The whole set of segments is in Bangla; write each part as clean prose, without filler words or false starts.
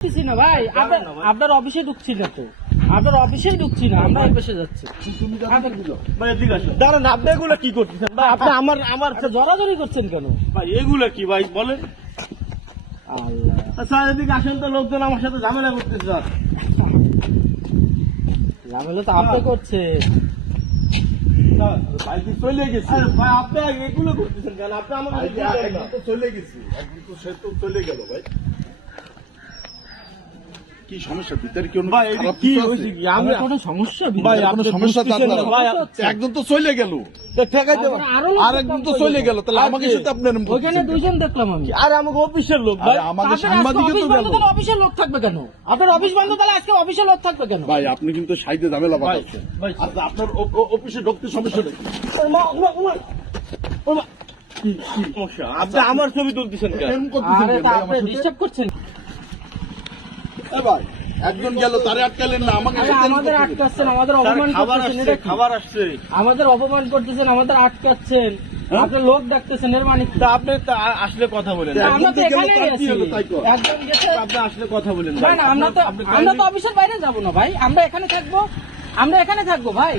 ঢুকছি না ভাই, আপনার অফিসে ঢুকছি না তো, আপনার অফিসেই ঢুকছি না, আমরা অফিসে যাচ্ছি। ভাই এদিকে আসুন, দাঁড়ান, আপনি এগুলো কি করতেছেন ভাই? আপনি আমার জড়াজড়ি করছেন কেন? ভাই এগুলো কি ভাই বলেন? আল্লাহ, স্যার এদিকে আসেন তো, লোকজন আমার সাথে ঝামেলা করতেছে স্যার। ঝামেলা তো আপনি করছেন। ভাই কি চলে গেছে? আরে ভাই আপনি এগুলো করতেছেন কেন? আপনি আমার একদিন তো চলে গেছি, একদিন তো সে তো চলে গেল ভাই। কি সমস্যা ভিতরে কি ভাই এটা কি হয়েছে কি? আমি কোনো সমস্যা ভাই কোনো আপনি সমস্যা বুঝতেছেন না, ভাই একদম তো চলে গেল, ঠেকাই দেবো। আর একদিন তো চলে গেল, তাহলে আমাকে সাথে আপনি এরকম ওইখানে করতেছেন কেন? দুইজন দেখলাম আমি। আর আমাকে অফিসের লোক ভাই। আরে আমাদের আপনার সাংবাদিকের আজকে তো অফিস বন্ধ, গেল। তাহলে অফিসের লোক থাকবে কেন? আপনার অফিস বন্ধ, তাহলে আজকে অফিসের লোক থাকবে কেন? ভাই আপনি কিন্তু সাইডে ঝামেলা ভাই, পাঠাচ্ছেন। ভাই। আচ্ছা আপনার অফিসে ঢুকতে সমস্যা নাকি? কি কি সমস্যা? আপনি আমার ছবি তুলতেছেন কেন? এরকম করতেছেন আরে কেন তা ভাই আপনি আমার সাথে? ডিস্টার্ব করছেন। এ ভাই একজন গেল তারে আটকালেন না, আমাকে আরে সাথে এরকম আমাদের করতেছেন। আটকাচ্ছেন, আমাদের স্যার, অপমান খাবার করতেছেন, আসছে, এটা কি? খাবার আসছে। আমাদের অপমান করতেছেন, আমাদের আটকাচ্ছেন, হ্যাঁ? আপনি লোক ডাকতেছেন, এর মানে কি? তা আপনি তো আসলে কথা বলেন। তা আমরা তো একজন গেল, এখানেই তার কি আছি। হলো তাই কর। একজন গেছে, আপনি আসলে কথা বলেন ভাই না, আমরা তো আপনি অফিসের বাইরে যাব না ভাই, আমরা এখানে থাকবো, আমরা এখানে থাকবো ভাই।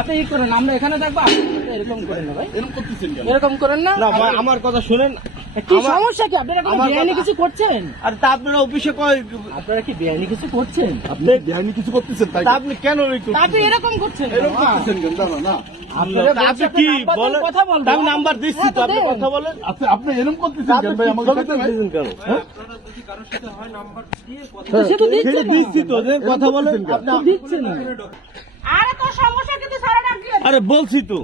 আপনি ই করেন, আমরা এখানে থাকবো, আপনি এরকম করেন না ভাই, এরকম করতেছেন কেন? এরকম করেন না। না ভাই আমার কথা শুনেন। কি আমার- সমস্যা কি? আপনারা কোনো আমার বেআইনি কথা- কিছু করছেন? আর তা আপনারা অফিসে কয়, আপনারা কি বেআইনি কিছু করছেন? আপনি বেআইনি কিছু করতেছেন তাই তা কর। আপনি কেন এই তা আপনি এরকম করছেন কেন? এরকম করতেছেন কেন? দাঁড়া না, আপনারা তা আপনি কি বলছেন, আপনার বলেন? কথা বলবো। তা আমি নাম্বার দিচ্ছি হ্যাঁ, তো, আপনি দেন। কথা বলেন। আচ্ছা আপনি এরকম করতেছেন কেন ভাই আমাকে সাথে ভাই? সে তো দিচ্ছে সেটা না। দিচ্ছি তো, যে কথা বলেন। করতেছেন কেন? আপনি তো দিচ্ছে না। আরে তোর সমস্যা কিন্তু সারা ডাক দিয়ে আরে বলছি তো।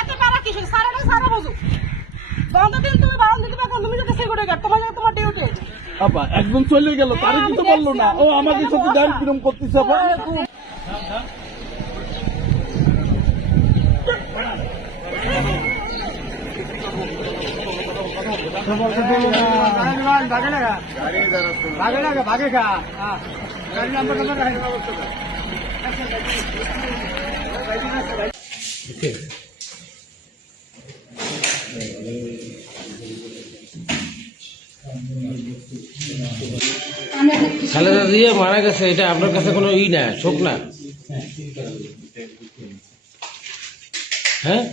এত পারা কিসের সারা না সারা বুঝো বন্ধ দিন তুমি বারণ দিতে পারো তুমি যদি সিকিউরিটি গার্ড তোমার ডিউটি আপা একজন চলে গেল তারে কিন্তু বললো না, ও আমাকে সাথে ডাইন কিরম করতেছে আপা। খালেদা জিয়া মারা গেছে, এটা আপনার কাছে কোনো ই না, শোক না? হ্যাঁ